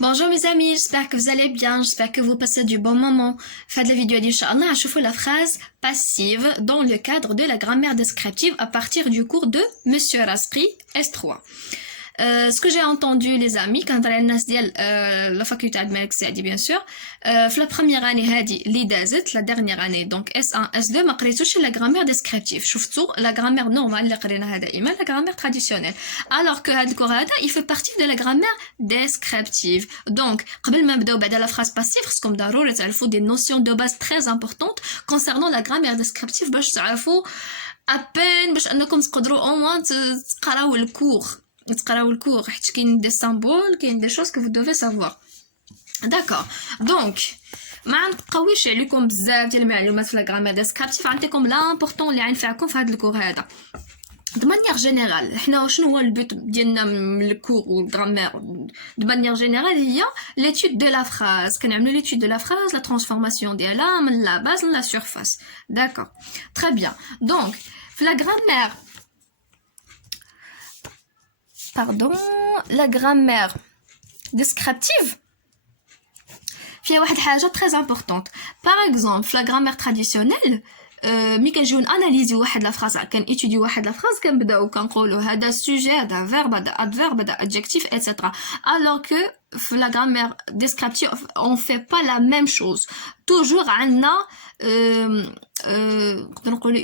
Bonjour mes amis, j'espère que vous allez bien, j'espère que vous passez du bon moment. Faites la vidéo d'Inch'Allah, achevez la phrase passive dans le cadre de la grammaire descriptive à partir du cours de Monsieur Raspri S3. Ce que j'ai entendu les amis quand على الناس ديال la faculté de الملك سعدي bien sûr في la première année هذه اللي دازت la dernière année donc S1 S2 ما قريتوش la grammaire descriptive شفتوا la grammaire normale اللي قريناها دائما la grammaire traditionnelle alors que هذا الكور هذا il fait partie de la grammaire descriptive donc قبل ما نبداو بعدا la phrase passive خصكم ضروري تعرفوا des notions de base très importantes concernant la grammaire descriptive باش تعرفوا à peine باش انكم تقدروا au moins تقراو الكور تقراو الكور حيت كاين دي سامبول كاين دي choses que vous devez savoir d'accord donc ما نقويش عليكم بزاف ديال المعلومات في لا غرامير ديسكريبتيف غنعطيكم لامبورطون اللي غنفعكم في هذا الكور هذا de manière générale حنا شنو هو البيت ديالنا من الكور والغرامير de manière générale هي l'étude de la phrase كنعملوا l'étude de la phrase la transformation ديالها من la base la surface d'accord très bien donc في la grammaire pardon, la grammaire descriptive فيها واحد حاجة très importante. Par exemple, la grammaire traditionnelle ملي كنجيو اناليزيو واحد لا فراز كنيتوديو واحد لا فراز كنبداو كنقولوا هذا سوجي هذا فيرب هذا ادفيرب هذا ادجكتيف etc. alors que في la grammaire descriptive on fait pas la même chose. toujours عندنا نقدر نقولوا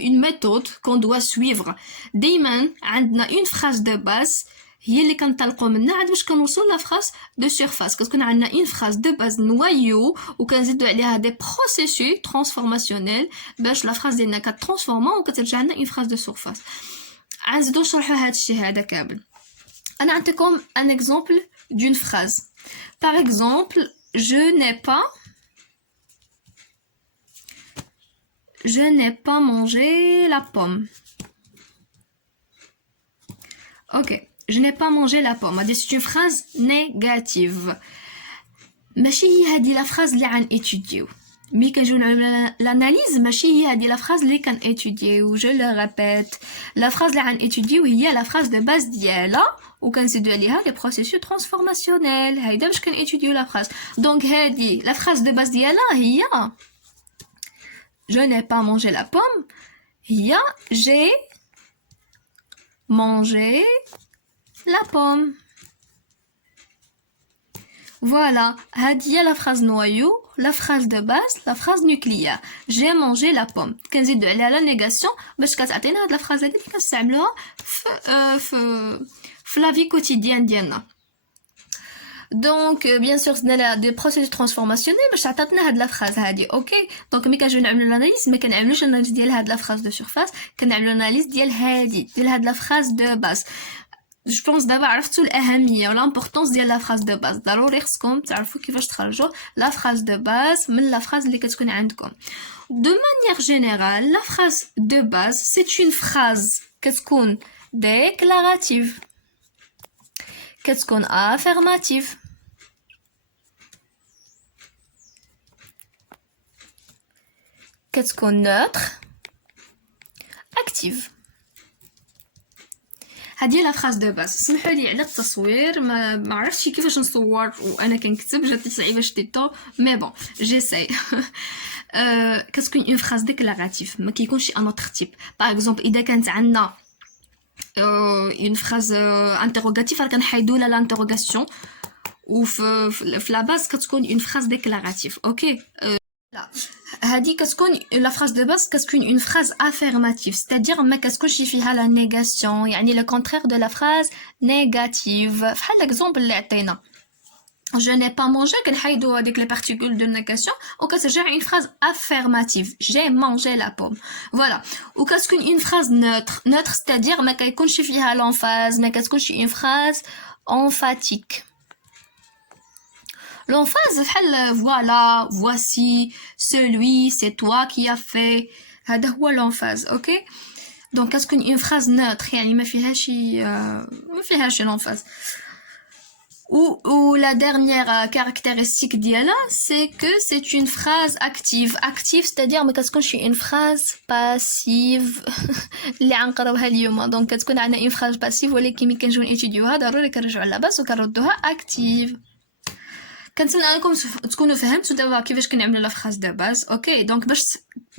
une méthode qu'on doit suivre. دايما عندنا une phrase de base هي اللي كنطلقوا منها عاد باش كنوصلوا لا فراس دو سيرفاس كتكون عندنا اون فراس دو باز نوايو وكنزيدوا عليها دي بروسيسوس ترانسفورماسيونيل باش لا فراس ديالنا كترانسفورما وكترجع لنا اون فراس دو سيرفاس. غنزيدوا نشرحوا هذا الشيء هذا كامل. انا نعطيكم ان اكزامبل دون فراس. par exemple je n'ai pas mangé la pomme. ok, je n'ai pas mangé la pomme. C'est une phrase négative. ماشي هي هذه لا phrase اللي غنétudيو. ملي كنجيو نعملوا l'analyse ماشي هي هذه لا phrase اللي كنétudيو. je le répète. la phrase اللي غنétudيو هي la phrase de base ديالها وكنزيدوا عليها les processus transformationnels. هيدا باش كنétudيو la phrase. donc هذه la phrase de base ديالها هي je n'ai pas mangé la pomme. هي j'ai mangé la pomme. Voilà, هذه la phrase noyau, la phrase de base, la phrase nucléaire. J'ai mangé la pomme. كنزيدوا عليها la négation باش كتعطينا هاد la phrase هذه اللي كنستعملوها في la vie quotidienne ديالنا. donc bien sûr c'est des processus transformationnels باش تعطينا هاد la phrase هذه. اوكي دونك ملي كنجيو نعملوا l'analyse ما كنعملوش l'analyse ديال هاد la phrase de surface كنعملوا l'analyse ديال هذه ديال هاد la phrase de base. je pense دابا عرفتوا الأهمية و l'importance ديال la phrase de base. ضروري خصكم تعرفوا كيفاش تخرجوا la phrase de base من la phrase اللي كتكون عندكم. de manière générale la phrase de base c'est une phrase كتكون déclarative كتكون affirmative كتكون neutre active. هذه لا فراس دو باز. سمحوا لي على التصوير ما عرفتش كيفاش نصور وانا كنكتب جاتني صعيبه شديتو مي بون جيساي. كتكون اون فراس ديكلاراتيف ما كيكونش ان اوتر تيب. باغ اكزومبل اذا كانت عندنا اون فراس انتروغاتيف راه كنحيدوا لها لانتروغاسيون وفي لا باز كتكون اون فراس ديكلاراتيف. اوكي هذه كتكون لا فراس دو باز كتكون اون فراس افيرماتيف c'est-à-dire ما كتكونش فيها لا نيغاسيون يعني لو كونترير دو لا فراس نيجاتيف. بحال الاكزامبل اللي عطينا je n'ai pas mangé كنحيدوا هذيك لي بارتيكول دو نيغاسيون وكترجع اون فراس افيرماتيف j'ai mangé la pomme. فوالا وكتكون اون فراس neutre c'est-à-dire ما كيكونش فيها l'emphase ما كتكونش اون فراس emphatique. l'emphase بحال voilà voici celui c'est toi qui a fait هذا هو l'emphase. اوكي دونك كتكون اون phrase neutre يعني ما فيهاش l'emphase. ou la dernière caractéristique ديالها c'est que c'est une phrase active c'est-à-dire ما كتكونش une phrase passive اللي غنقراوها اليوم. دونك كتكون عندنا une phrase passive ولكن ملي كنجيو نيتيديوها ضروري كنرجعوا على باس وكنردوها active. كنتمنى انكم تكونوا فهمتوا دابا كيفاش كنعملوا لا فراز دو باز. اوكي دونك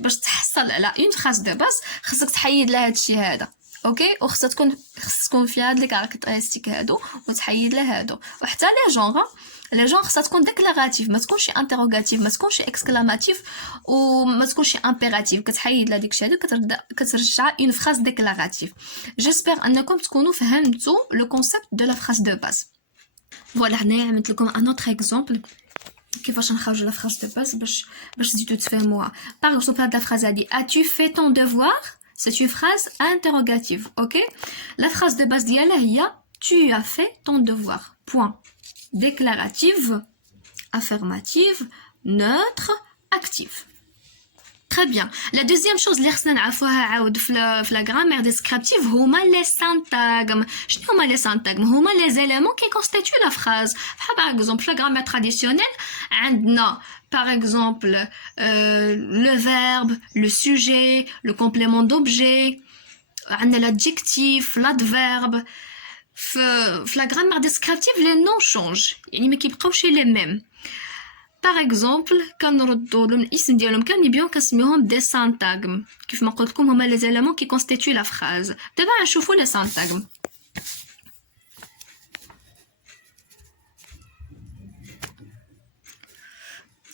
باش تحصل على اون فراز دو باز خصك تحيد لها هادشي هذا. اوكي وخصها تكون فيها هاد لي كاركتيرستيك هادو وتحيد لها هادو. وحتى لي جون خصها تكون ديكلاراتيف ما تكونش انتروغاتيف ما تكونش اكسكلاماتيف وما تكونش امبيراتيف. كتحيد لها داكشي هادو كترجع اون فراز ديكلاراتيف. جيسبر انكم تكونوا فهمتوا لو كونسيبت دو لا فراز دو باز. فوالا هنايا عملت لكم ان اوتر اكزامبل كيفاش نخرجوا لا فراز دو باز باش تزيدوا تفهموها. باغ اكزومبل هاد لا فراز هادي as-tu fait ton devoir. C'est une phrase interrogative, ok? La phrase de base d'yala hiya tu as fait ton devoir. Point. Déclarative, affirmative, neutre, active. Très bien. La deuxième chose اللي خصنا نعرفوها عاود في la grammaire descriptive هما les syntagmes. شنو هما les syntagmes؟ هما les éléments qui constituent la phrase. Par exemple, la grammaire traditionnelle عندنا par exemple le verbe, le sujet, le complément d'objet, عندنا l'adjectif, l'adverbe. في la grammaire descriptive les noms changent. يعني ما كيبقاوش les mêmes. Par exemple, كنردوا لهم الاسم ديالهم كامل بيان كنسميوهم des syntagmes. كيف ما قلت لكم هما les éléments qui constituent la phrase. دابا نشوفوا les syntagmes.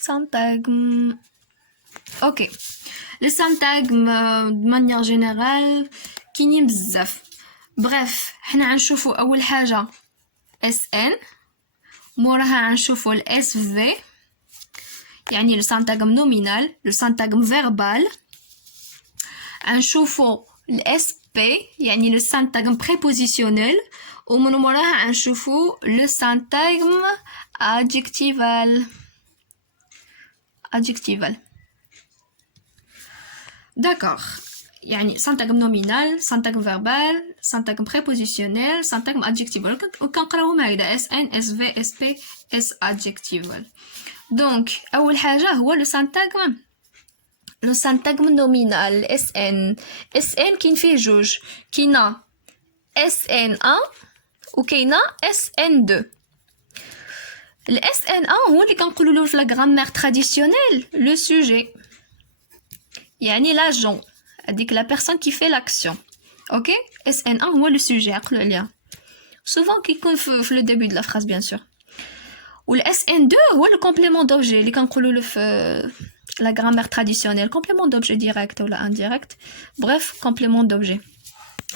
Syntagmes. Ok. Les syntagmes de manière générale كاينين بزاف. Bref, حنا غنشوفوا اول حاجه SN موراها غنشوفوا SV يعني le syntagme nominal, le syntagme verbal. غنشوفوا SP يعني le syntagme prépositionnel ومن موراها غنشوفوا le syntagme adjectival. D'accord. يعني syntagme nominal, syntagme verbal, syntagme prépositionnel, syntagme adjectival. وكنقراوهم هكذا SN, SV, SP, S adjectival. Donc أول حاجة هو le syntagme nominal SN كاين فيه جوج كاينه SN1 وكاينه SN2. ال SN1 هو اللي كنقولوا له في لا grammaire traditionnelle le sujet يعني l'agent هذيك la personne qui fait l'action. OK SN1 هو le sujet عقلوا عليها souvent كيكون في le début de la phrase bien sûr. و SN2 هو le complément d'objet اللي كنقولوا له في la grammaire traditionnelle complément d'objet direct ولا indirect. Bref complément d'objet.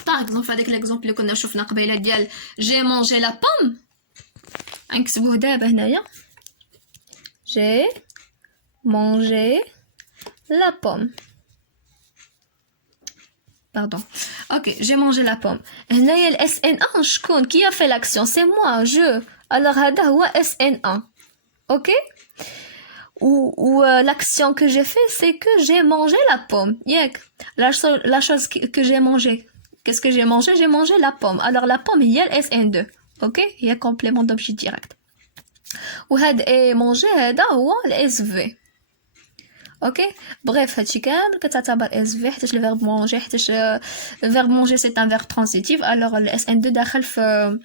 Par exemple هذاك l'exemple اللي كنا شفنا قبيله ديال j'ai mangé la pomme غنكتبوه دابا هنايا j'ai mangé la pomme. Pardon. Ok, j'ai mangé la pomme. هنايا ال SN1 شكون qui a fait l'action c'est moi je. Alors هذا هو SN1. Ok ou l'action que j'ai fait c'est que j'ai mangé la pomme. ياك la chose que j'ai mangé. Qu'est-ce que j'ai mangé la pomme. Alors la pomme هي ال SN2. Ok هي complément d'objet direct. وهذا اي مونجي هذا هو الاس في. اوكي بريف هادشي كامل كتعتبر اس في حيت الفيرب مونجي حيت الفيرب مونجي سي ان فيرب ترانزيتيف. الوغ الاس ان 2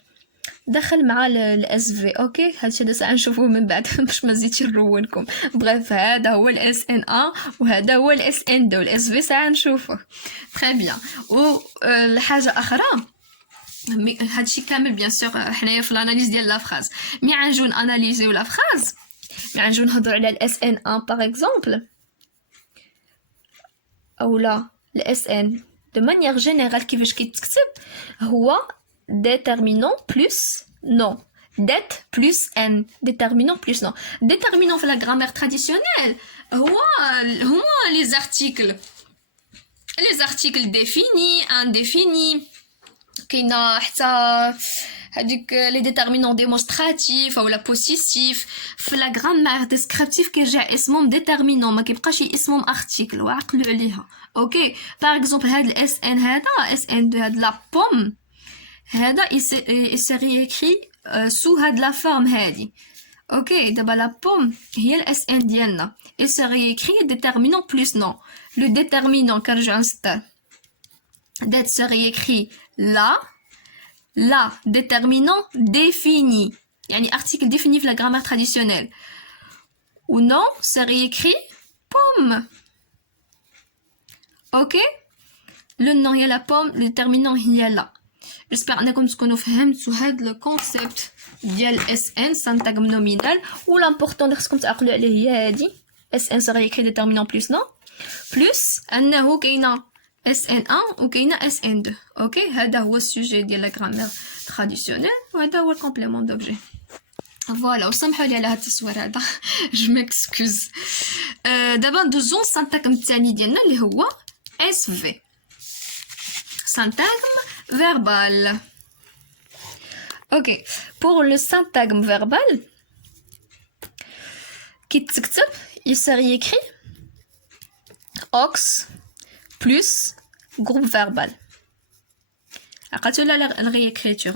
داخل مع الاس في. اوكي هادشي دابا نشوفوه من بعد باش ما نزيدش نرونكم. بريف هذا هو الاس ان 1 وهذا هو الاس ان 2 الاس في ساعه نشوفوه تري بيان. و الحاجه اخرى هادشي كامل بيان سور حنايا في الاناليز ديال لا فراز مي غنجيو اناليزيو لا فراز مي غنجيو نهضروا على الاس ان 1 باغ اكزومبل اولا الاس ان دو مانيير جينيرال كيفاش كيتكتب هو déterminant plus non det plus n déterminant plus non. Déterminant في la grammaire traditionnelle هما les articles définis indéfinis كاينه حتى هذيك لي ديتيرمينون ديمونستراتيف او لا بوسيسيف. في لا غرامير ديسكريبتيف كيرجع اسمهم ديتيرمينون ما كيبقاش اسمهم ارتيكل وعقلوا عليها. اوكي باغ اكزومبل هاد الاس ان هذا اس ان دو هاد لا بوم هذا يسري اكري سو هاد لا فورم هادي. اوكي دابا لا بوم هي الاس ان ديالنا يسري اكري ديتيرمينون بلس نون. لو ديتيرمينون كنرجعو نسطر دات سري اكري la déterminant défini يعني article définit la grammaire traditionnelle. Ou non, c'est réécrit pomme. Ok? Le nom, il y a la pomme, le déterminant, il y a là. J'espère que vous avez le concept de SN, syntagme nominal, ou l'important de ce que vous avez dit, SN serait écrit déterminant plus non, plus, أنه كاينة SN1 ou كاينة SN2. Ok? هذا هو السوجي ديال la grammaire traditionnelle, وهذا هو le complément d'objet. Voilà, وسامحوا لي على هذا التصوير هذا. Je m'excuse. دابا ندوزو السانتاغم الثاني ديالنا اللي هو SV. Syntagme verbal. Ok, pour le syntagme verbal, il serait écrit ox plus groupe verbal. La réécriture,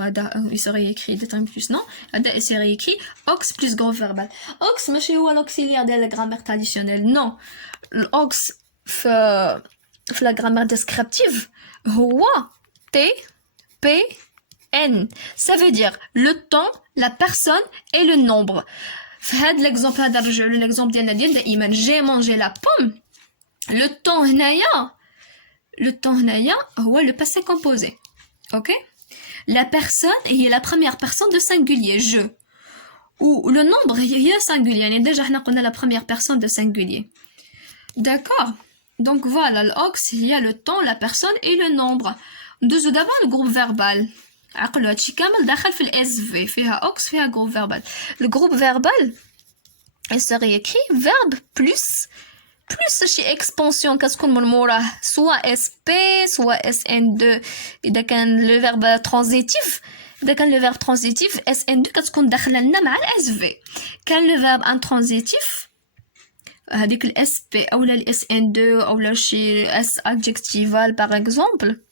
il serait écrit déterminé plus non, il serait écrit ox plus groupe verbal. Ox, c'est l'auxiliaire de la grammaire traditionnelle. Non, l'ox fait la grammaire descriptive. Roi, T, P, N. Ça veut dire le temps, la personne et le nombre. Faites l'exemple l'exemple d'Iman. J'ai mangé la pomme. Le temps naya, le passé composé. Ok? La personne est la première personne de singulier, je. Ou le nombre est singulier. Déjà, on a la première personne de singulier. D'accord? Donc voilà, l'ox, il y a le temps, la personne et le nombre. Nous d'abord le groupe verbal. عقلوا هادشي كامل داخل في الSV فيها ox فيها groupe verbal. Le groupe verbal, il serait écrit verbe plus شي expansion كتكون من موراه soit SP soit SN2. إذا كان le verbe transitif SN2 كتكون داخله لنا مع الSV. كان le verbe intransitif هذيك الاس بي او الاس ان 2 او شي اس ادجكتيفال باغ اكزومبل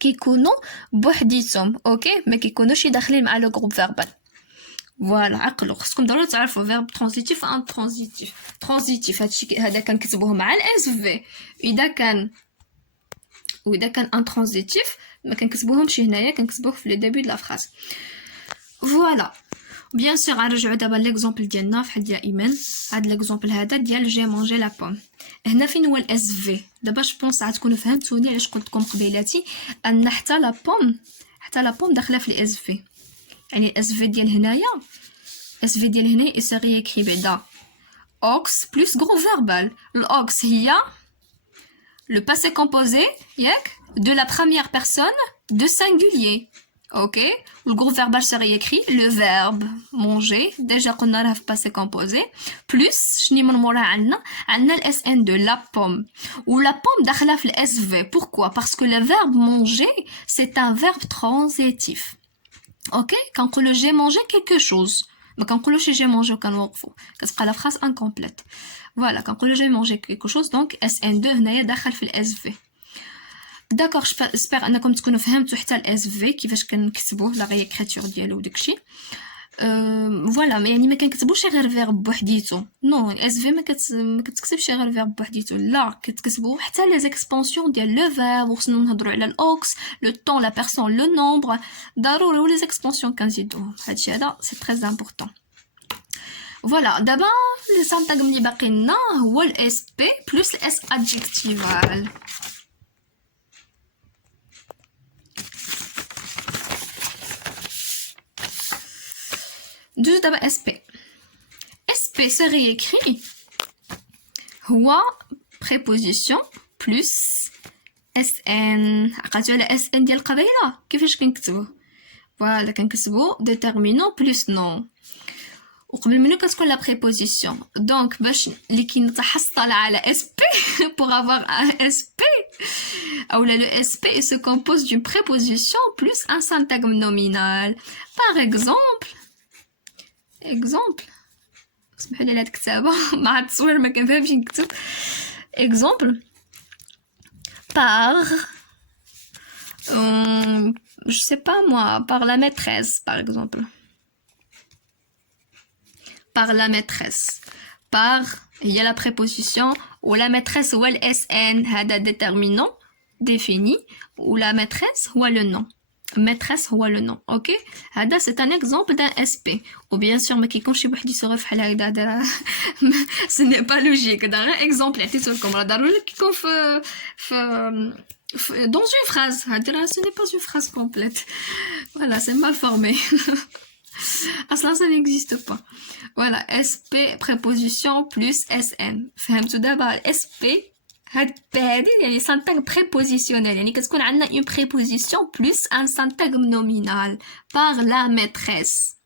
كيكونوا بوحديتهم. اوكي ما كيكونوش داخلين مع لو جروب فيربال. فوالا عقلوا خصكم ضروري تعرفوا فيرب ترانزيتيف ان ترانزيتيف هادشي هذا كنكتبوه مع الاس في. اذا كان ان ترانزيتيف ما كنكتبوهمش هنايا كنكتبوه في لو ديبي د لا فراز. فوالا بيان سور غنرجعوا دابا ليكزامبل ديالنا فحال ديال ايمان. هاد ليكزامبل هذا ديال جي مونجي لا بوم. هنا فين هو الاس في؟ دابا جو بونس غتكونوا فهمتوني علاش قلت لكم قبيلاتي ان حتى لا بوم داخله في الاس في. يعني الاس في ديال هنايا يسري يكري بعدا اوكس بلس غرو فيربال. الاوكس هي le passé composé ياك de la première personne de singulier. Ok, le groupe verbal serait écrit le verbe manger. Déjà qu'on a le passé composé. Plus, je n'ai pas le SN2, la pomme. Ou la pomme dakhla fi SV. Pourquoi? Parce que le verbe manger, c'est un verbe transitif. Ok, quand on j'ai mangé quelque chose. Mais quand on j'ai mangé, ça sera la phrase incomplète. Voilà, quand on j'ai mangé quelque chose, donc SN2 هنايا داخل في SV. داكوغ جيسبر انكم تكونوا فهمتوا حتى الاس في كيفاش كنكتبوه لا ريكريتور ديالو وداكشي. فوالا يعني ما كنكتبوش غير فيرب بوحديتو. نو الاس في ما كتكتبش غير فيرب بوحديتو، لا كتكتبوا حتى لي زيكسبانسيون ديال لو فيرب. وخصنا نهضروا على الاوكس لو طون لا بيرسون لو نومبر ضروري ولي زيكسبانسيون كنزيدوهم. هادشي هذا سي تري امبورطون. فوالا دابا لي سانتاغم اللي باقي لنا هو الاس بي بلس الاس ادجكتيفال. Deux d'abord SP. SP serait écrit هو préposition plus SN. عقلتوا على SN ديال القبيلة كيفاش كنكتبوه؟ فوالا كنكتبو déterminant plus nom. وقبل منو كتكون لا préposition. دونك باش اللي كيتحصل على SP pour avoir un SP ou le SP se compose d'une préposition plus un syntagme nominal. Par exemple اسمحوا لي على هاد الكتابه مع التصوير ما كنفهمش نكتب. exemple par je sais pas moi par la maîtresse par exemple. Par la maîtresse. Par il y a la préposition ou la maîtresse ou le SN هذا déterminant défini ou la maîtresse ou le nom. maîtresse هو le nom. OK, هذا c'est un exemple d'un SP. Ou bien sûr ما كيكونش شي واحد يصرف بحال هكذا ce n'est pas logique. هذا غير exemple عطيتو لكم، راه ضروري كيكون dans une phrase. هذا ce n'est pas une phrase complète. Voilà, c'est mal formé. Aslan, ça n'existe pas. Voilà, SP préposition plus SN. فهمتوا دابا SP هاد هادي يعني syntagme prépositionnel، يعني كتكون عندنا une préposition plus un syntagme nominal par la maîtresse.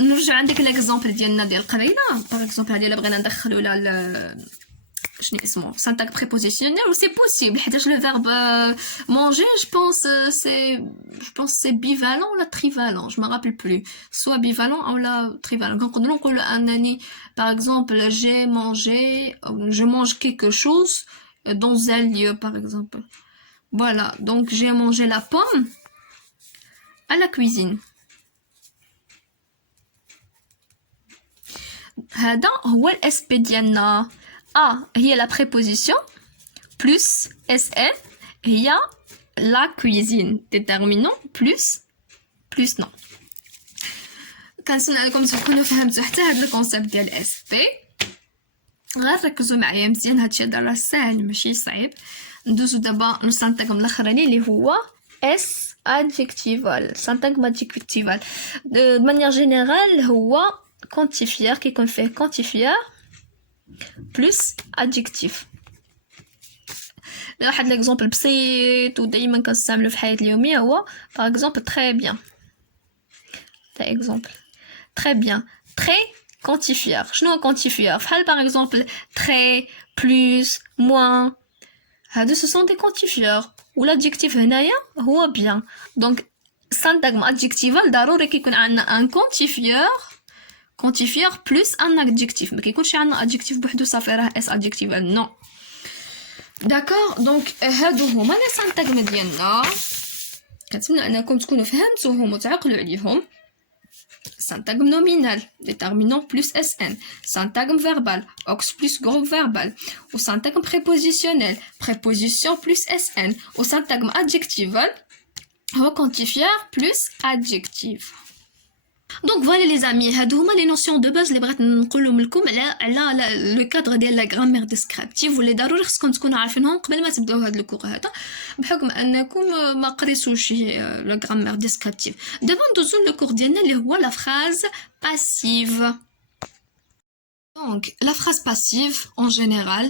نرجع عندك l'exemple ديالنا ديال قبيله. par exemple هادي الا بغينا ندخلو لها شنو اسمه syntagme prépositionnel ou c'est possible حيتاش le verbe manger je pense c'est bivalent ou la trivalent, je me rappelle plus, soit bivalent ou la trivalent. كنقدروا نقولوا انني par exemple j'ai mangé, je mange quelque chose dans un lieu par exemple. Voilà, donc j'ai mangé la pomme à la cuisine. هذا هو الاس بي ديالنا. A هي la préposition plus SN هي la cuisine. Déterminant plus non. كنتمنى انكم تكونوا فهمتوا حتى هذا الكونسيبت ديال اس بي. غير ركزوا معايا مزيان، هادشي هذا راه ساهل ماشي صعيب. ندوزو دابا للسانتاغم الاخراني اللي هو اس adjectival. سانتاغم adjectival de manière générale هو quantifier كيكون فيه quantifier plus adjectif. واحد l'exemple بسيط ودائما كنستعملو في الحياة اليومية هو par exemple très bien. Par exemple très bien, très quantifier. شنو هو quantifier؟ فحال par exemple très, plus, moins. هادو ce sont des quantifiers. و l'adjectif هنايا هو bien. Donc syntagme adjectival ضروري كيكون عندنا un quantifier plus un adjectif. ما كيكونش عندنا adjectif بوحدو صافي راه اس adjectival. non. d'accord. donc هادو هما لي سانتاغم ديالنا، كنتمنى انكم تكونوا فهمتوهم وتعقلوا عليهم. syntagme nominal, déterminant plus SN, syntagme verbal, aux plus groupe verbal, ou syntagme prépositionnel, préposition plus SN, ou syntagme adjectival, ou quantifier plus adjectif. Donc voilà les amis, هادو هما les notions de base اللي بغيت نقولهم لكم على le cadre ديال la grammaire descriptive، واللي ضروري خصكم تكونوا عارفينهم قبل ما تبداو هاد الكور هذا، بحكم انكم ما قريتوش la grammaire descriptive. دابا ندوزو للكور ديالنا اللي هو la phrase passive. Donc, la phrase passive, en général,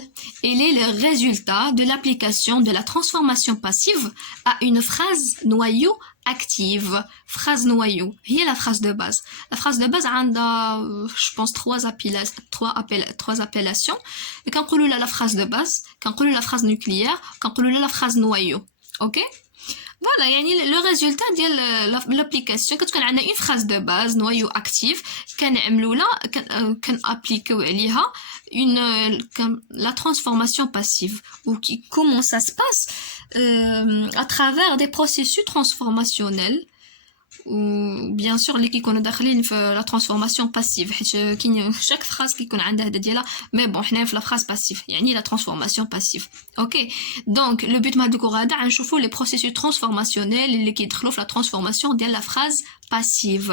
elle est le résultat de l'application de la transformation passive à une phrase noyau active. Phrase noyau, c'est la phrase de base. La phrase de base a, je pense, trois appellations. Et quand on dit la phrase de base, quand on dit la phrase nucléaire, quand on dit la phrase noyau. Ok? Voilà, le résultat de l'application, quand on a une phrase de base, noyau actif, qu'on applique la transformation passive, ou comment ça se passe à travers des processus transformationnels, ou bien sûr les qui connaissent la transformation passive. Chaque phrase qui connaît mais bon, on a la phrase passive, yani la transformation passive. Ok, donc le but de cours c'est les processus transformationnels qui déclenchent la transformation de la phrase passive.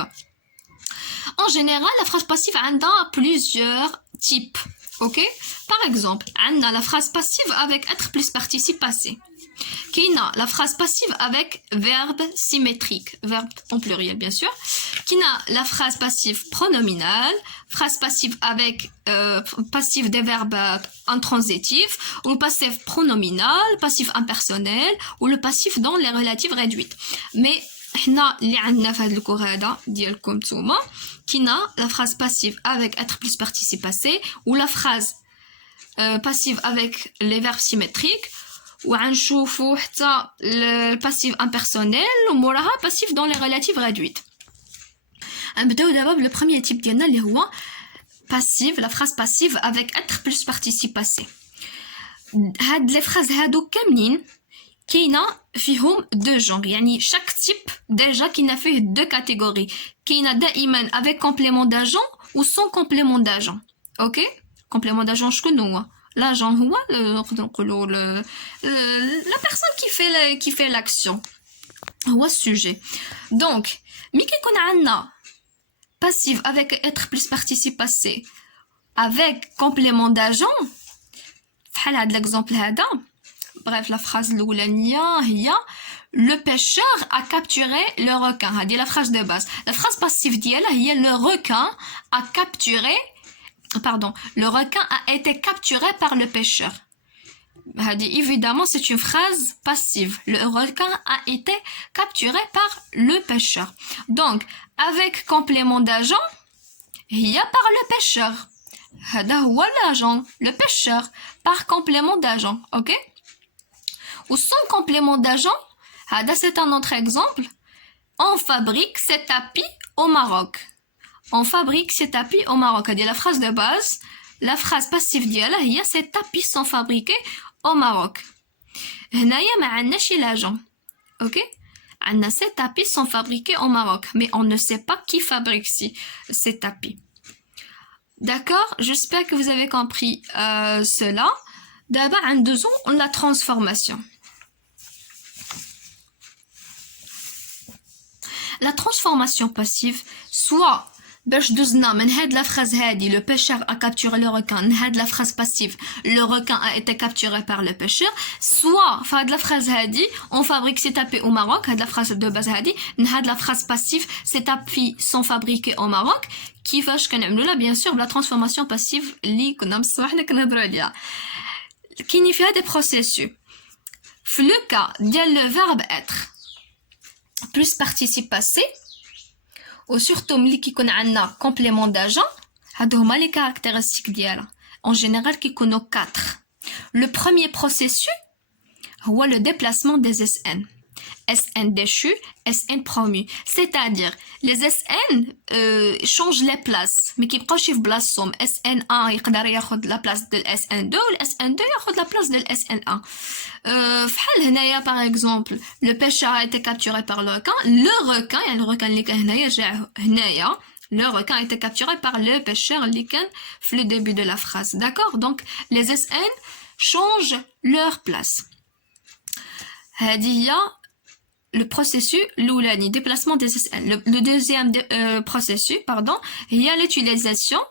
En général, la phrase passive a plusieurs types. Ok, par exemple, on a la phrase passive avec être plus participe passé. Qui a la phrase passive avec verbe symétrique, verbe en pluriel bien sûr. Qui a la phrase passive pronominale, phrase passive avec passif des verbes intransitifs, ou le passif pronominal, passif impersonnel, ou le passif dans les relatives réduites. Mais حنا اللي عندنا في هذا الكور هذا ديالكم نتوما كاينه la phrase passive avec être plus participe passé, ou la phrase passive avec les verbes symétriques, وغنشوفوا حتى الباسيف امبيرسونيل وموراها باسيف دون لي ريلاتيف ريدويت. غنبداو دابا بلو بروميير تيب ديالنا اللي هو باسيف، لا فراز باسيف افيك اتر بلس بارتيسيب باسي. هاد لي فراز هادو كاملين كاينه فيهم دو جونغ، يعني شاك تيب ديجا كاينه فيه دو كاتيجوري، كاينه دائما افيك كومبليمون داجون و سون كومبليمون داجون. اوكي، كومبليمون داجون شكون هو؟ l'agent هو la personne qui fait l'action هو الsujet. Donc مي كيكون عندنا passif avec être plus participe passé avec complément d'agent بحال هاد l'exemple هذا. Bref, la phrase l'oulania هي le pêcheur a capturé le requin. هذه la phrase de base. La phrase passive ديالها هي le requin a capturé, pardon, le requin a été capturé par le pêcheur. Évidemment, c'est une phrase passive. Le requin a été capturé par le pêcheur. Donc, avec complément d'agent, il y a par le pêcheur. هذا هو l'agent, le pêcheur, par complément d'agent, ok? Ou sans complément d'agent, c'est un autre exemple. On fabrique ces tapis au Maroc. On fabrique ces tapis au Maroc. C'est la phrase de base. La phrase passive ديالها هي ces tapis sont fabriqués au Maroc. هنايا ما عندناش l'agent. OK? عندنا ces tapis sont fabriqués au Maroc, mais on ne sait pas qui fabrique ces tapis. D'accord? J'espère que vous avez compris cela. D'abord, on la transformation. La transformation passive, soit باش دوزنا من هاد la phrase هادي le pêcheur a capturé le requin هاد la phrase passive le requin a été capturé par le pêcheur, soit هاد la phrase هادي on fabrique ces tapis au Maroc هاد la phrase de base هادي هاد la phrase passive ces tapis sont fabriqués au Maroc كيفاش كنعملوها bien sûr la transformation passive اللي كنا بصح حنا كنهضروا عليها. كاينين فيها des processus. في le cas ديال le verbe être plus participe passé ou surtout ملي كيكون عندنا complément d'agent هادو هما les caractéristiques ديالها en général كيكونوا 4. Le premier processus هو le déplacement des SN. SN déchu, SN promu. C'est-à-dire, les SN changent les places, mais qui prochent de بلاصتهم. SN1 يقدر ياخد la place de SN2, ou SN2 ياخد la place de SN1. فحال هنايا par exemple, le pêcheur a été capturé par le requin. Le requin, يعني le requin اللي كان هنايا جا هنايا. Le requin a été capturé par le pêcheur اللي كان في le début de la phrase. D'accord? Donc, les SN changent leur place. هذه le processus l'oulani, déplacement des SN. Le deuxième processus, pardon, il y a l'utilisation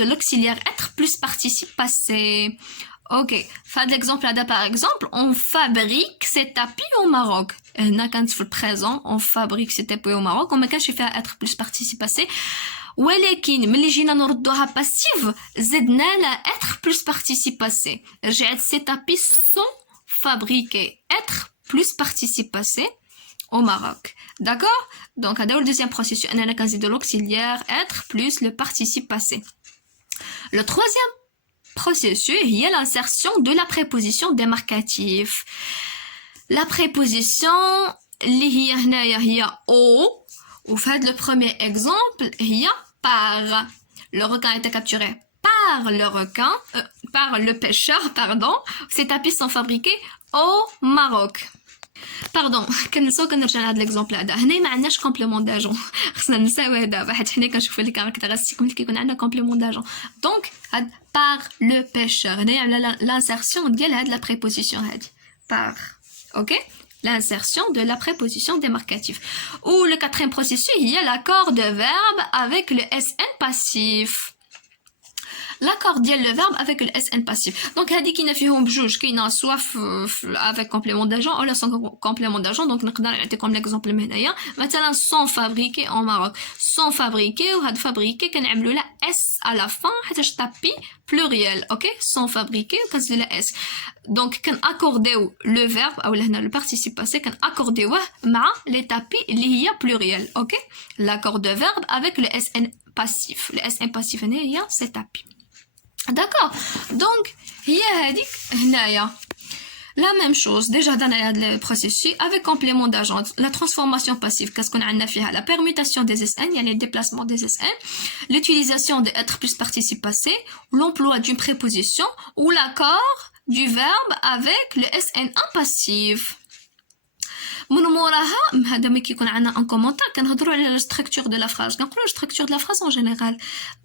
de l'auxiliaire être plus participe passé. Ok, l'exemple là par exemple, on fabrique ces tapis au Maroc. Quand le présent, on fabrique ces tapis au Maroc, on peut faire être plus participe passé. ولكن ملي جينا نردوها passive زدنا لا être plus participe passé. رجعت ces tapis sont fabriqués être plus participe passé au Maroc. D'accord? Donc, le deuxième processus, on a de l'auxiliaire être plus le participe passé. Le troisième processus, il y a l'insertion de la préposition démarcative. La préposition, il y a au, ou fait le premier exemple, il y a par. Le requin a été capturé par le requin, par le pêcheur, pardon. Ces tapis sont fabriqués au Maroc. Pardon, كنرجع لهاد l'exemple هذا. هنا ما عندناش complément d'agent. خصنا نساو هذا حيت حنا كنشوفوا لي caractéristiques ملي كيكون عندنا complément d'agent. Donc هاد par le pêcheur. هنا على l'insertion ديال هاد la préposition هادي. Par. OK? L'insertion de la préposition démarcative. Ou le quatrième processus, il y a l'accord de verbe avec le SN passif. L'accord ديال le verbe avec le SN passif. Donc هادي كاينه فيهم بجوج كاينه soit avec complément d'agent ou sans complément d'agent. Donc نقدر نعطيكم l'exemple من هنايا مثلا sont fabriqués au Maroc. Sont fabriqués ou هاد fabriqués كنعملوا لا s à la fin حيتاش tapis pluriel. OK? Sont fabriqués كنزيدوا لا s. Donc كنaccordeو le verbe او هنا le participe passé كنaccordeوه مع les tapis اللي هي pluriel. OK? L'accord de verbe avec le SN passif. Le SN passif هنا هي c'est tapis. D'accord. Donc, هي هذيك هنايا la même chose. Déjà dans le processus avec complément d'agent, la transformation passive, qu'est-ce qu'on a fait? La permutation des SN, il y a les déplacements des SN, l'utilisation de être plus participe passé, l'emploi d'une préposition ou l'accord du verbe avec le SN1 passif. من موراها هذا ملي كيكون عندنا ان كومونتير كنهضروا على لا ستركتور دو لا فراز كنقولوا لا ستركتور دو لا فراز اون جينيرال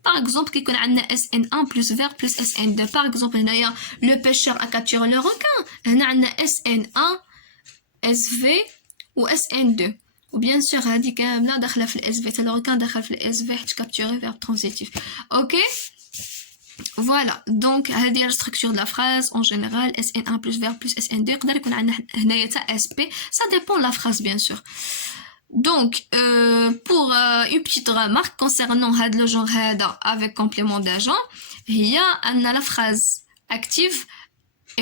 باغ اكزومبل كيكون عندنا اس ان 1 بلس فيرب بلس اس ان 2 باغ اكزومبل هنايا لو بيشور ا كابتور لو روكان هنا عندنا اس ان 1 اس في و اس ان 2 وبيان سور هذه كامله داخله في الاس في حتى لو كان داخل في الاس في حيت كابتوري فيرب ترانزيتيف اوكي فوالا دونك هذه لا ستركتور دو لا فراز اون جينيرال اس ان 1 بلس فيرب بلس اس ان 2 يقدر يكون عندنا هنايا حتى اس بي سا ديبون لا فراز بيان سور donc pour une petite remarque concernant le genre هذا avec complément d'agent هي أن la phrase active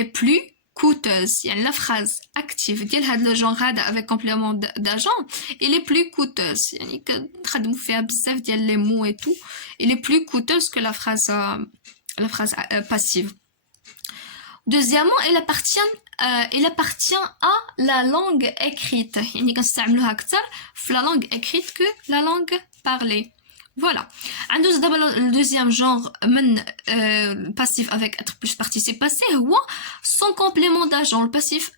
est plus coûteuse يعني la phrase active ديال هذا le genre هذا avec complément d'agent il est plus coûteuse يعني كنخدموا فيها بزاف ديال les mots et tout il est plus coûteuse que la phrase passive. Deuxièmement, il appartient à la langue écrite. يعني كنستعملوها أكثر في la langue écrite que la langue parlée. Voilà. ندوز دابا le deuxième genre من passif avec être plus participe passé هو sans complément d'agent. Le passif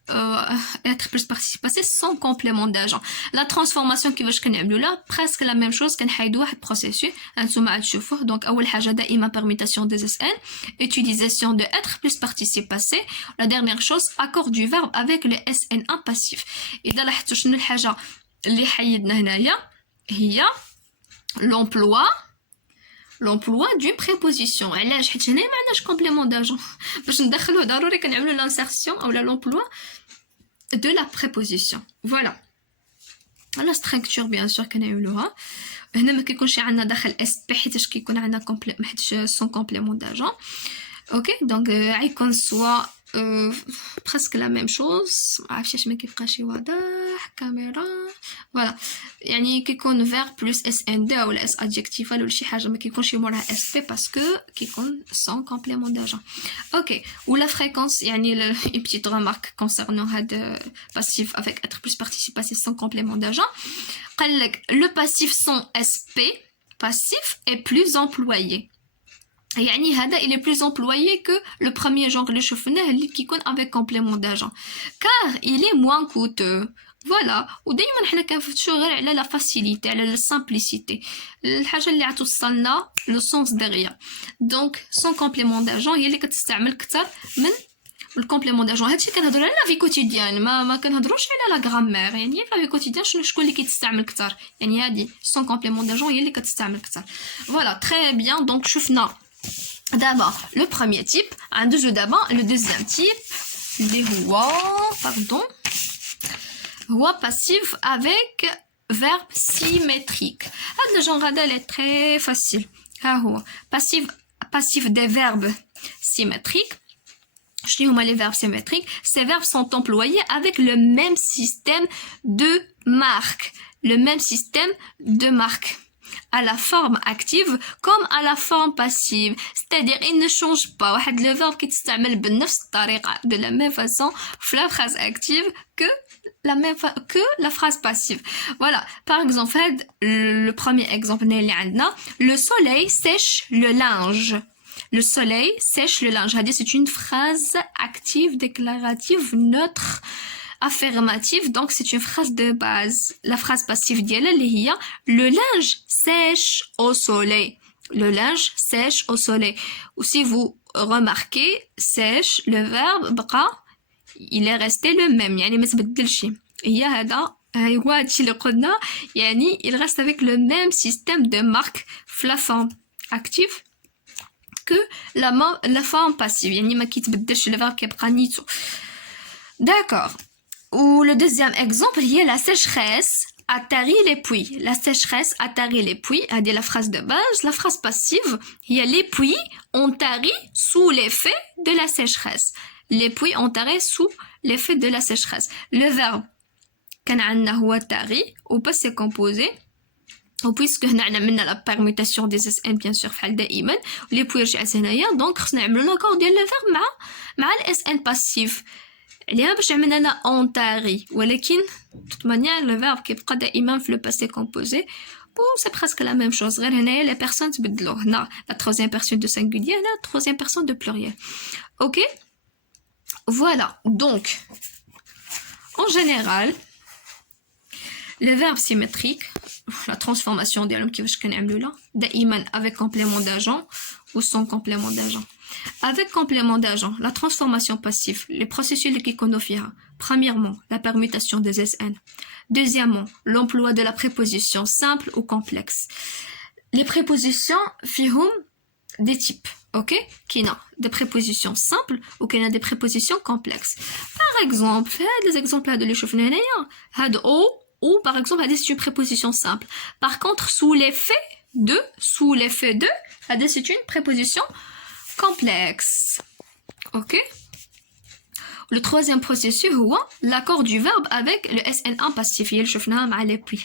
être plus participe passé sans complément d'agent. La transformation كيفاش كنعملوا لا presque la même chose كنحيدوا واحد processus هانتوما عاد تشوفوه دونك اول حاجه دائما permutation des SN utilisation de être plus participe passé la dernière chose accord du verbe avec le SN1 passif. اذا لاحظتوا شنو الحاجه اللي حيدنا هنايا هي l'emploi d'une préposition علاش حيت هنا ما عندناش complément d'agent باش ندخلوه ضروري كنعملوا l'insertion او l'emploi de la préposition voilà la structure bien sûr كنعملوها هنا ما كيكونش عندنا داخل اس بي حيت كيكون عندنا حيت son complément d'agent اوكي دونك غيكون سوا presque la même chose عرفتش ما كيبقاش واضح كاميرا فوالا يعني كيكون verb plus SN2 ولا اس adjectif ولا شي حاجه ما كيكونش موراها اس بي باسكو كيكون sans complément d'agent اوكي ولا fréquence يعني une petite remarque concernant هاد passif avec être plus participe passé sans complément d'agent قال لك le passif sans SP passif est plus employé يعني هذا il est plus employé que le premier genre اللي شفناه اللي كيكون avec complément d'agent car il est moins coûteux فوالا ودائما حنا كنفتشوا غير على لا فاسيليتي على لا سامبليسيتي الحاجه اللي عتوصلنا لو سونس دغيا دونك سون كومبليمون داجون هي اللي كتستعمل اكثر من الكومبليمون داجون هادشي كنهضروا على لا في كوتيديان ما كنهضروش على لا غرامير يعني لا في كوتيديان شكون اللي كيتستعمل اكثر يعني هادي سون كومبليمون داجون هي اللي كتستعمل اكثر فوالا تري بيان دونك شفنا d'abord le premier type ندوزو دابا le deuxième type اللي هو pardon هو passif avec verbe symétrique هذا الجونغ هذا اللي très facile ها هو passif des verbes symétriques. شنو هما les verbes symétriques? Ces verbes sont employés avec le même système de marque à la forme active comme à la forme passive, c'est-à-dire il ne change pas واحد le verbe qui تستعمل بنفس الطريقة de la même façon في la phrase active que la phrase passive. Voilà, par exemple le premier exemple اللي عندنا le soleil sèche le linge. Le soleil sèche le linge. C'est une phrase active, déclarative, neutre, affirmative. Donc, c'est une phrase de base. La phrase passive d'elle, le linge sèche au soleil. Le linge sèche au soleil. Ou si vous remarquez, sèche, le verbe, bra, il est resté le même. يعني ما تبدلش. هي هذا هو هادشي اللي قلنا يعني il reste avec le même système de marque في la forme active que la forme passive يعني ما كيتبدلش le verbe كيبقى نيتو. D'accord. Ou le deuxième exemple هي la sécheresse atterrit les puits. La sécheresse atterrit les puits. هذه la phrase de base. La phrase passive هي les puits ont tari sous l'effet de la sécheresse. Les puits ont tari sous l'effet de la sécheresse. Le verbe كان عندنا هو tari au passé composé. وبويسكو هنا عندنا لا permutation des SN bien sûr فحال دائما لي بوي رجعت هنايا دونك خصنا نعملو لاكور ديال لو فيرب مع الاس ان باسيف عليها باش عملنا لنا اونتاري ولكن توت مانيير لو فيرب كيبقى دائما في لو باسي كومبوزي و سي بريسك لا ميم شوز غير هنايا لي بيرسون تبدلو هنا لا troisième personne de singulier هنا la troisième personne de pluriel ok voilà donc en général Le verbe symétrique, la transformation ديالهم كيفاش كنعملوا لا دائما avec complément d'agent ou sans complément d'agent. Avec complément d'agent, la transformation passive, les processus اللي كيكونوا فيها. Premièrement, la permutation des SN. Deuxièmement, l'emploi de la préposition simple ou complexe. Les prépositions فيهم des types, ok? Qui a des prépositions simples ou qui a des prépositions complexes. Par exemple, les exemples là de les شفنا هنايا هاد ou par exemple c'est une préposition simple. Par contre, sous l'effet de, c'est une préposition complexe. Ok? Le troisième processus est l'accord du verbe avec le SN1 passif.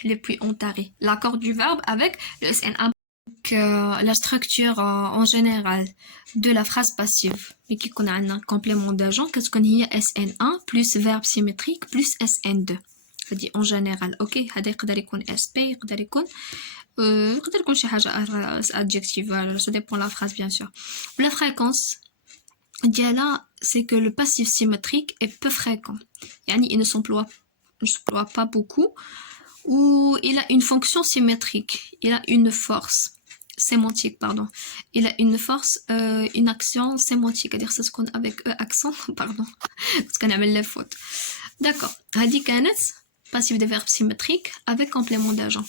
Les puis ontaré. L'accord du verbe avec le SN1. La structure en général de la phrase passive. Mais qui qu'on a un complément d'agent, qu'est-ce qu'on y a SN1 plus verbe symétrique plus SN2. dit en général, ok, هذا يقدر يكون SP يقدر يكون شي حاجة adjective, ça dépend de la phrase bien sûr. La fréquence ديالها c'est que le passif symétrique est peu fréquent. يعني il ne s'emploie pas beaucoup ou il a une fonction symétrique, il a une force sémantique, pardon. Il a une force, une action sémantique, c'est-à-dire c'est ce qu'on avec accent, pardon, parce qu'on a les fautes. D'accord. هذه كانت passif des verbes symétriques avec complément d'agent.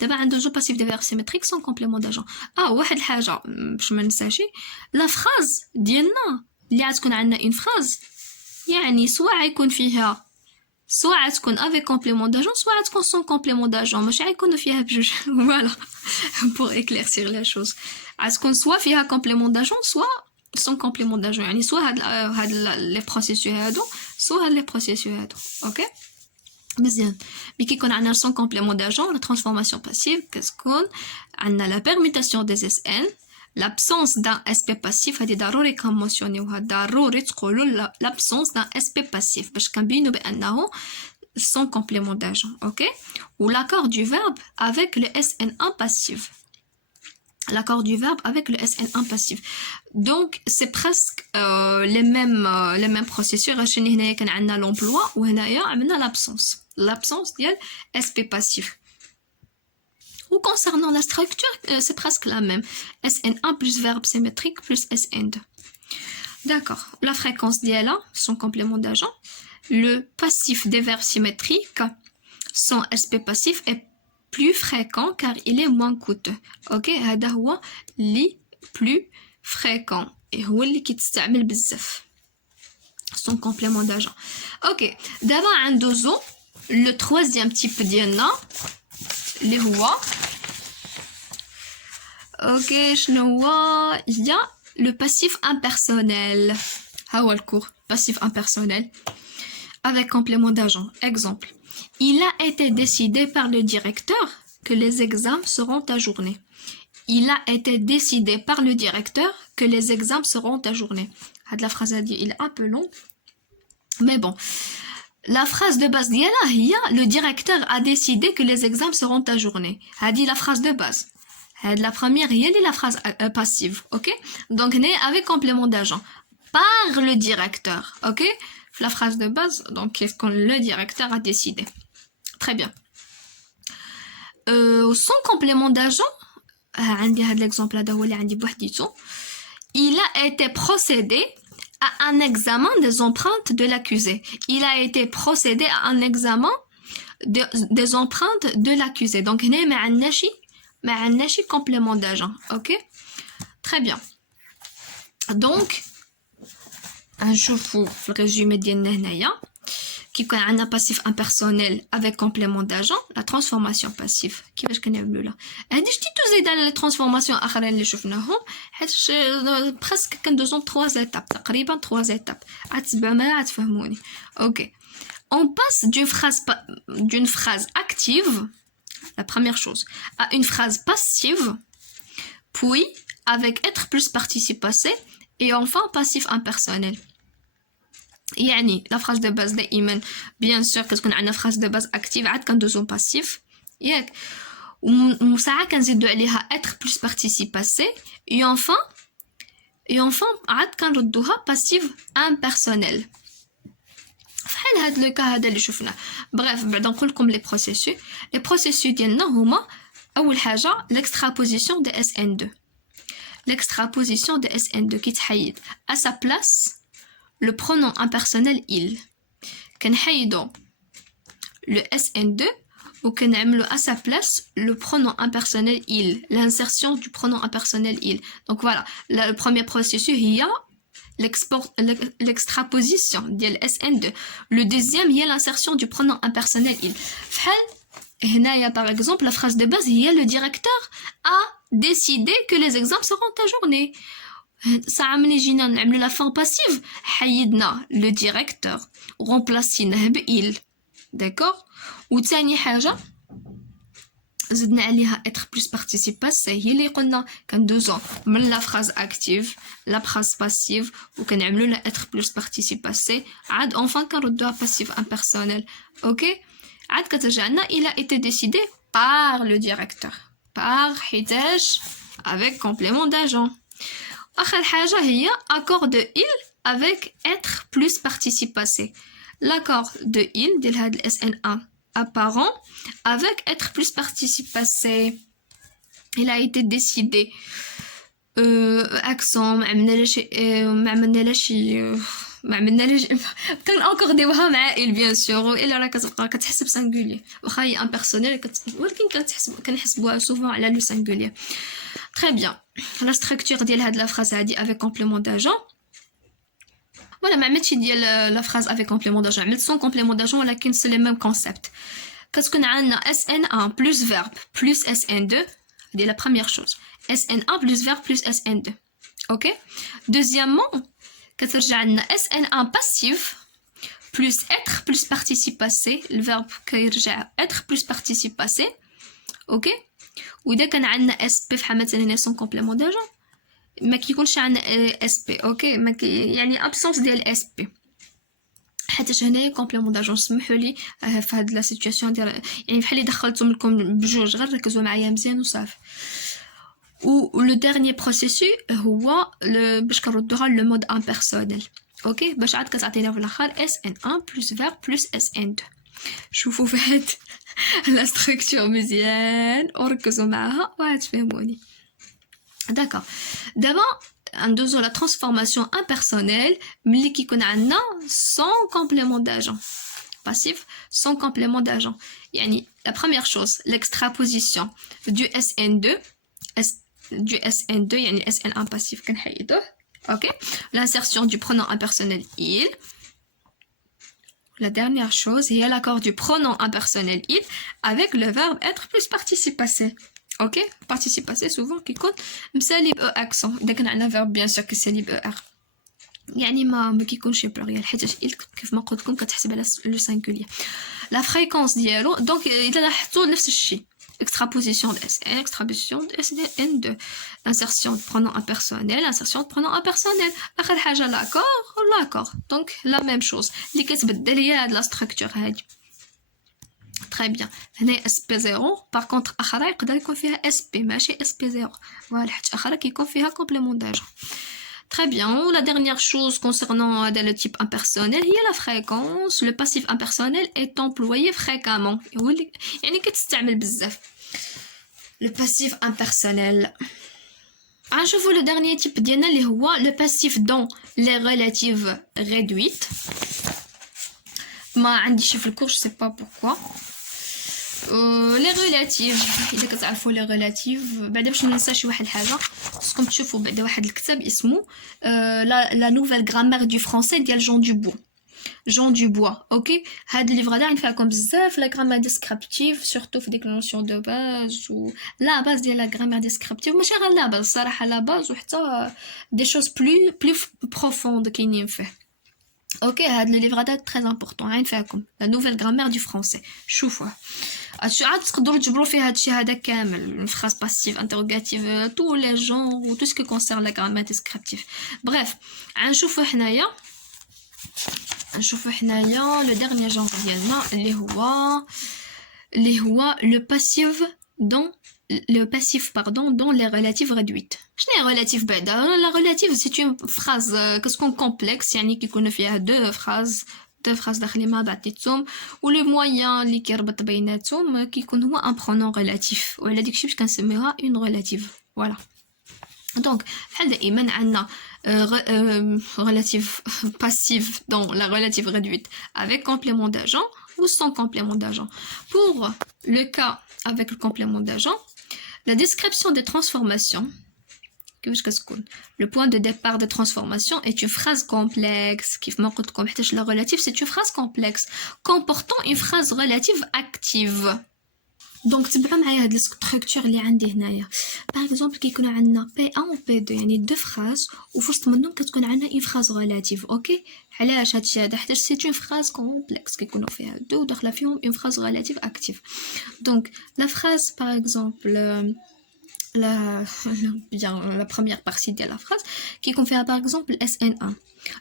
دابا عندنا جو passif des verbes symétriques sans complément d'agent. واحد الحاجه باش ما ننساش لا فراز ديالنا اللي غتكون عندنا اون فراز يعني سواء غيكون فيها سواء غتكون avec complément d'agent سواء غتكون sans complément d'agent ماشي غيكونوا فيها بجوج. فوالا pour éclaircir les choses غتكون سواء فيها complément d'agent سواء sans complément d'agent يعني سواء هاد لي بروسيسور هادو سواء هاد لي بروسيسور هادو. اوكي مزيان. مي كي يكون عندنا sans complément d'agent la transformation passive كتكون عندنا la permutation des SN, l'absence d'un SP passif. هادي ضروري كنمونسيونيوها ضروري تقولوا l'absence d'un SP passif باش كنبينوا بانه sans complément d'agent. ok, ou l'accord du verbe avec le SN1 passif. L'accord du verbe avec le SN1 passif. Donc, c'est presque les mêmes processus. هنايا كان عندنا l'emploi وهنايا عندنا l'absence. L'absence ديال SP passif. Ou concernant la structure, c'est presque la même. SN1 plus verbe symétrique plus SN2. D'accord. La fréquence ديالها, son complément d'agent. Le passif des verbes symétriques sans SP passif est plus fréquent car il est moins coûteux. ok, هذا هو اللي plus fréquent et هو اللي كيتستعمل بزاف son complément d'agent. ok, دابا عندوزو le troisième type ديالنا اللي هو ok شنو هو il y a le passif impersonnel. ها هو الكور passif impersonnel avec complément d'agent. exemple, il a été décidé par le directeur que les examens seront ajournés. Il a été décidé par le directeur que les examens seront ajournés. La phrase a dit, il est un peu long. Mais bon, la phrase de base dit, le directeur a décidé que les examens seront ajournés. A dit la phrase de base. La première, il y a la phrase passive. ok, donc, avec complément d'agent. Par le directeur. ok, la phrase de base, donc, qu'est-ce que le directeur a décidé. Très bien. Sans complément d'agent, l'exemple il a été procédé à un examen des empreintes de l'accusé. Il a été procédé à un examen des empreintes de l'accusé. Donc, il y a un complément d'agent. Ok? Très bien. Donc, نشوفوا في الريزومي ديالنا هنايا كيكون عندنا passif impersonnel avec complément d'agent. la transformation passive كيفاش كنعملوا لها هادي شتيتو زايد على لي ترانسفورماسيون اخرين اللي شفناهم حيت بريسك كندوزو 3 étapes تقريبا 3 étapes غتتبعوا معايا غتفهموني. اوكي, on passe d'une phrase active, la première chose, à une phrase passive, puis avec être plus participe passé et enfin passif impersonnel. يعني la phrase de base دائما bien sûr كتكون عندنا phrase de base active عاد كندوزو passif ياك وساعات كنزيدو عليها être plus participe passé et enfin عاد كنردوها passif impersonnel. في بحال هاد لو كا هذا اللي شفناه. بريف بعدا نقول لكم لي بروسيسوس ديالنا هما اول حاجه l'extraposition de SN2. L'extraposition de SN2 qui تحيد à sa place le pronom impersonnel il. كنحيدو le SN2 وكنعملو à sa place le pronom impersonnel il, l'insertion du pronom impersonnel il. Donc voilà, le premier processus هي l'extraposition ديال SN2. Le deuxième هي l'insertion du pronom impersonnel il. فحال هنايا par exemple la phrase de base هي le directeur a décidé que les examens seront ajournés. ساعة ملي جينا نعملو la fin passive حيدنا le directeur remplacينه ب il. D'accord. وثاني حاجة زدنا عليها être plus participe passé هي اللي قلنا كندوزو من la phrase active la phrase passive وكنعملو لا être plus participe passé عاد enfin كنردوها passive impersonnel. اوكي عاد كترجعنا il a été décidé par le directeur par حيتاش avec complément d'agent. آخر حاجة هي accord de il avec être plus participe passé. L'accord de il ديال هاد ال SN1 apparent avec être plus participe passé. Il a été décidé accent ما عملناش كنأكورديوها مع il bien sûr الا راه كتبقى كتحسب سانغولي واخا هي امبيرسونيل ولكن كنحسبوها سوفون على لو سانغولي. Très bien. La structure ديال هاد la phrase هادي avec complément d'agent. Voilà, ما عملتش ديال la phrase avec complément d'agent, عملت sans complément d'agent ولكن c'est le même concept. كتكون عندنا SN1 plus verbe plus SN2 دي la première chose. SN1 plus verbe plus SN2. OK. Deuxièmement, كترجع عندنا SN1 passif plus être plus participe passé, le verbe كيرجع être plus participe passé. OK. وإذا كان عندنا SP في حال مثلا sans complément d'agent ما كيكونش عندنا SP. اوكي ما يعني ابسونس ديال اس بي حيت هنايا كومبليمون داجون. سمحوا لي في هاد لا سيتوياسيون ديال يعني بحال اللي دخلتهم لكم بجوج غير ركزوا معايا مزيان وصافي. و لو ديرني بروسيسو هو باش كنردوها لو مود امبيرسونيل. اوكي باش عاد كتعطينا في الاخر SN1 plus verbe plus SN2. شوفوا في هاد لا ستركتور مزيان وركزوا معاها وغتفهموني. D'accord. D'abord, ندوزو la transformation impersonnelle ملي كيكون عندنا sans complément d'agent. Passif sans complément d'agent. يعني la première chose, l'extraposition du SN2 يعني SN1 passif كنحيدوه. OK. L'insertion du pronom impersonnel il. La dernière chose, il y a l'accord du pronom impersonnel il avec le verbe être plus participe passé. OK. Participe passé souvent كيكون مسالي ب accent. إذا كان عندنا verbe bien sûr كيسالي ب er. يعني ما كيكونش pluriel حيت il كيف ما قلت لكم كتحسب على لو singulier. La fréquence ديالو دونك إذا لاحظتوا نفس الشيء. Extraposition de SN, extraposition de SN2, insertion de pronom impersonnel, insertion de pronom impersonnel. آخر حاجة l'accord. Donc la même chose. اللي كتبدل هي هاد لا structure هادي. Très bien. هنا SP0 par contre أخرى يقدر يكون فيها SP ماشي SP0. voilà حيت أخرى كيكون فيها complément d'agent. Très bien. La dernière chose concernant le type impersonnel هي la fréquence. Le passif impersonnel est employé fréquemment. يعني كتستعمل بزاف. Le passif impersonnel. غنشوفوا le dernier type ديالنا اللي هو le passif dans les relatives réduites. ما عنديش في الكور je sais pas pourquoi. لي ريلاتيف اذا كتعرفوا لي ريلاتيف بعدا باش ما ننساش شي واحد الحاجه خصكم تشوفوا بعدا واحد الكتاب اسمه لا نوفيل غرامير دو فرونسي ديال جون دوبوا. اوكي هاد الليفر هذا غنفعكم بزاف لا غرامير ديسكريبتيف سورتو في ديك نوسيون دو باز و لا باز ديال لا غرامير ديسكريبتيف ماشي غير لا باز الصراحه لا باز وحتى دي شوز بلو بروفوند كاينين فيه. اوكي هاد الليفر هذا تري امبورطون غنفعكم لا نوفيل غرامير دو فرونسي شوفوه عاد تقدروا تجبروا فيه هادشي هذا كامل phrase passive interrogative tous les genres ou tout ce qui concerne la grammaire descriptive. Bref غنشوفوا حنايا le dernier genre ديالنا اللي هو le passif dans les relatives réduites. شنو هي relative بعدا؟ la relative c'est une phrase كتكون complexe يعني كيكونوا فيها deux phrases deux phrases داخلين مع بعضياتهم ولي مويان اللي كيربط بيناتهم كيكون هو ان برونون ريلاتيف وعلى داكشي باش كنسميوها اون ريلاتيف فوالا دونك بحال دائما عندنا relative passive dans la relative réduite avec complément d'agent ou sans complément d'agent. Pour le cas avec le complément d'agent, la description des transformations, le point de départ de transformation est une phrase complexe. La relative, c'est une phrase complexe comportant une phrase relative active. Donc, تبعوا معايا هاد الستركتور اللي عندي هنايا. Par exemple, كيكونوا عندنا P1 و P2 يعني deux phrases وفي وسط منهم كتكون عندنا une phrase relative. اوكي علاش هادشي هذا حيت c'est une phrase complexe كيكونوا فيها دو وداخله فيهم une phrase relative active. Donc, la phrase par exemple la première partie de la phrase qui confère par exemple SN1.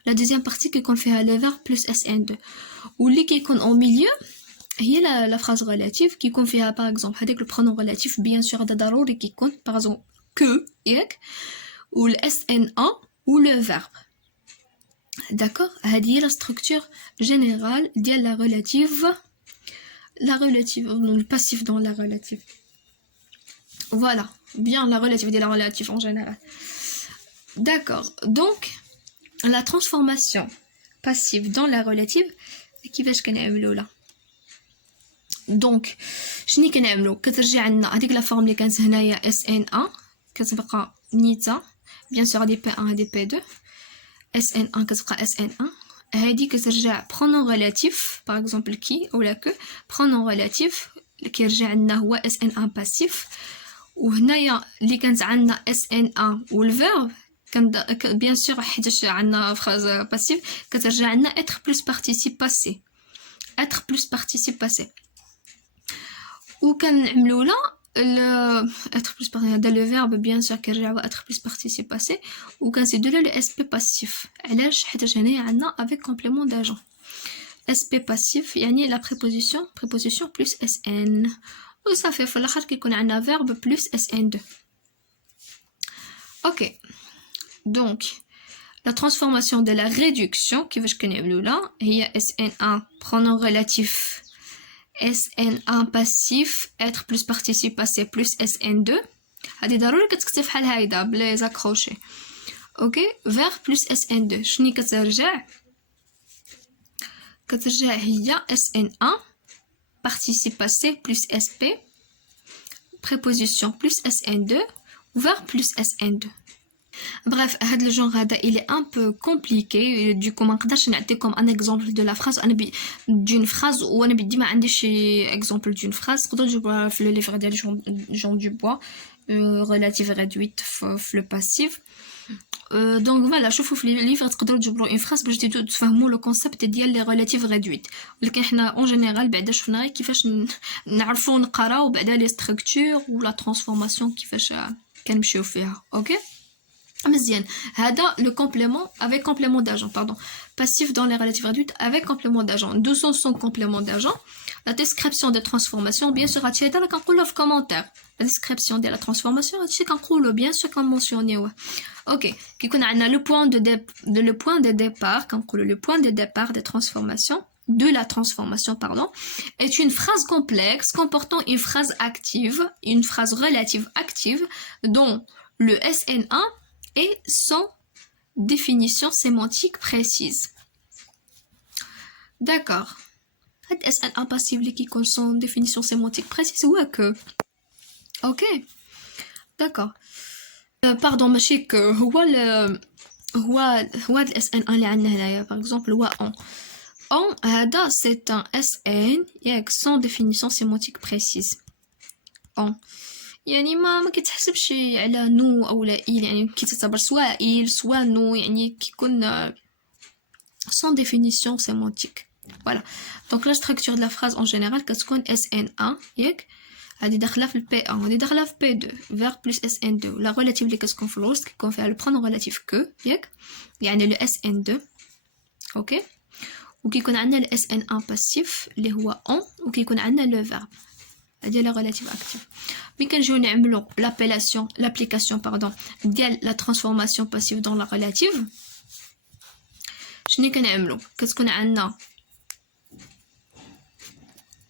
La deuxième partie qui confère le verbe plus SN2. Ou اللي كيكون au milieu هي la phrase relative qui يكون فيها par exemple هذاك le pronom relatif bien sûr هذا ضروري كيكون par exemple que ياك ou le SN1 ou le verbe d'accord هذه هي la structure générale ديال la relative le passif dans la relative voilà bien la relative ديال la relative en général d'accord donc la transformation passive dans la relative كيفاش كنعملوا لها دونك شني كنعملو كترجع لنا هذيك لا فورم اللي كانت هنايا SN1 كتبقى نيتا بيان سور هادي P1 هادي P2 SN1 كتبقى SN1 هادي كترجع برونون ريلاتيف باغ اكزومبل كي اولا كو برونون ريلاتيف اللي كيرجع لنا هو SN1 باسيف وهنايا اللي كانت عندنا SN1 والفيرب كان بيان سور حيت عندنا فراز باسيف كترجع لنا être plus participe passé être plus participe passé وكنعملوا لا être plus participe هذا لو فيرب بيان سور كيرجع être plus participe passé وكنزيدوا له لو SP passif علاش حيت هنايا عندنا avec complément d'agent SP passif يعني la préposition plus SN وصافي في الاخر كيكون عندنا verbe plus SN2 OK donc la transformation de la réduction كيفاش كنعملوا لا هي SN1 pronom relatif SN1 passif être plus participe passé plus SN2 هذه ضروري كتكتب بحال هايدا بلي زاكروشي اوكي verbe plus SN2 شني كترجع هي SN1 participe passé plus SP préposition plus SN2 verbe plus SN2 Bref, هذا الجون هذا il est un peu compliqué du coup ما نقدرش نعطيكم un exemple de la phrase انا d'une phrase وانا ديما عندي شي exemple d'une phrase تقدروا تجيبوها في لو ليفر ديال جون دوبوا relative réduite في le passif donc voilà شوفوا في لي ليفر تقدروا تجبروا une phrase باش تفهموا لو كونسيبت ديال لي relative réduite ولكن حنا اون جينيرال بعدا شفنا غير كيفاش نعرفوا نقراو بعدا لي ستركتور ولا ترانسفورماسيون كيفاش كنمشيو فيها اوكي مزيان هذا le complément avec complément d'agent pardon passif dans les relatives réduites avec complément d'agent d'où sont son complément d'agent la description des transformations bien sûr هادشي هذا كنقولوه في commentaire la description de la transformation هادشي كنقولوه bien sûr كنمونسيونيوه OK كيكون عندنا le point de départ كنقولوا le point de départ des transformations de la transformation pardon est une phrase complexe comportant une phrase active une phrase relative active dont le SN1 et sans définition sémantique précise. D'accord. Est-ce un impassible qui contient sans définition sémantique précise ou que OK. D'accord. Pardon, ماشي que هو ال SN1 اللي عندنا هنايا par exemple هو on هذا c'est un SN sans définition sémantique précise. On يعني ما كيتحسبش على نو او لا إل يعني كيتعتبر سواء إل سواء نو يعني كيكون sans définition sémantique voilà donc la structure de la phrase en général كتكون SN1 ياك هذه داخله في P1 هذه داخله في P2 verbe plus SN2 la relative اللي كتكون في الوسط كيكون فيها le pronom relatif que ياك يعني le SN2 اوكي وكيكون عندنا le SN1 passif اللي هو on وكيكون عندنا le verbe هذه la relative active ملي كنجيو نعملوا l'application ديال la transformation passive dans la relative شنو كنعملوا كتكون عندنا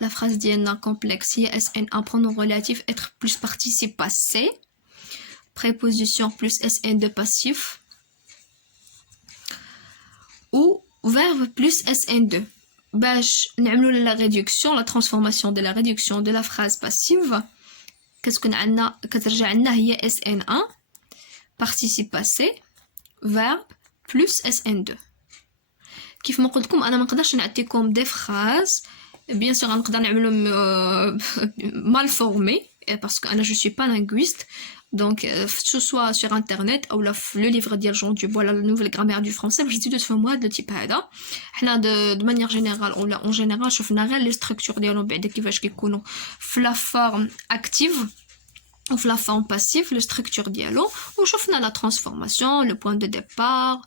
la phrase ديالنا complexe هي SN1 pronom relatif être plus participe passé préposition plus SN2 passif ou verbe plus SN2 باش نعملوا la réduction la transformation de la réduction de la phrase passive كتكون عندنا كترجع لنا هي SN1 participe passé verbe plus SN2 كيف ما قلت لكم انا ما نقدرش نعطيكم دي فراز bien sûr نقدر نعملهم mal formés parce que انا je suis pas linguiste donc que ce soit sur internet ou le livre ديال Jean Dubois la nouvelle grammaire du français باش تزيدوا تفهموا هذا التيب هذا حنا de manière générale ou en général شفنا غير لي ستركتور ديالهم بعدا كيفاش كيكونوا في لا فورم اكتيف ou la forme passive, la structure dialogue, ou شفنا la transformation, le point de départ,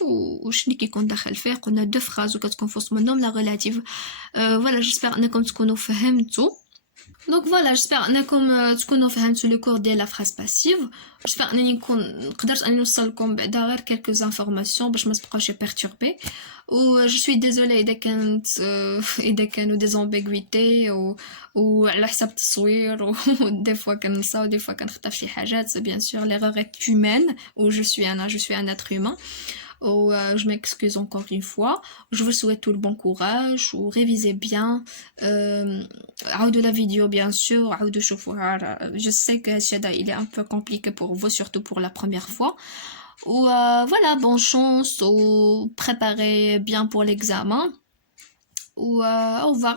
ou شنو كيكون داخل فيه قلنا deux phrases وكتكون في وسط منهم la relative. Voilà, j'espère انكم تكونوا فهمتوا. Donc voilà, j'espère انكم تكونوا فهمتوا le cours ديال la phrase passive. J'espère انني قدرت اني نوصل لكم بعدا غير quelques informations باش ما تبقاوش perturbés. و je suis désolée اذا كانوا des ambiguïtés و على حساب التصوير و des fois كننسى و des fois كنخطا في شي حاجات bien sûr l'erreur est humaine ou je suis un être humain. Ou je m'excuse encore une fois. Je vous souhaite tout le bon courage ou révisez bien. De la vidéo bien sûr. Je sais que il est un peu compliqué pour vous, surtout pour la première fois. Ou voilà, bonne chance ou préparez bien pour l'examen. Ou au revoir.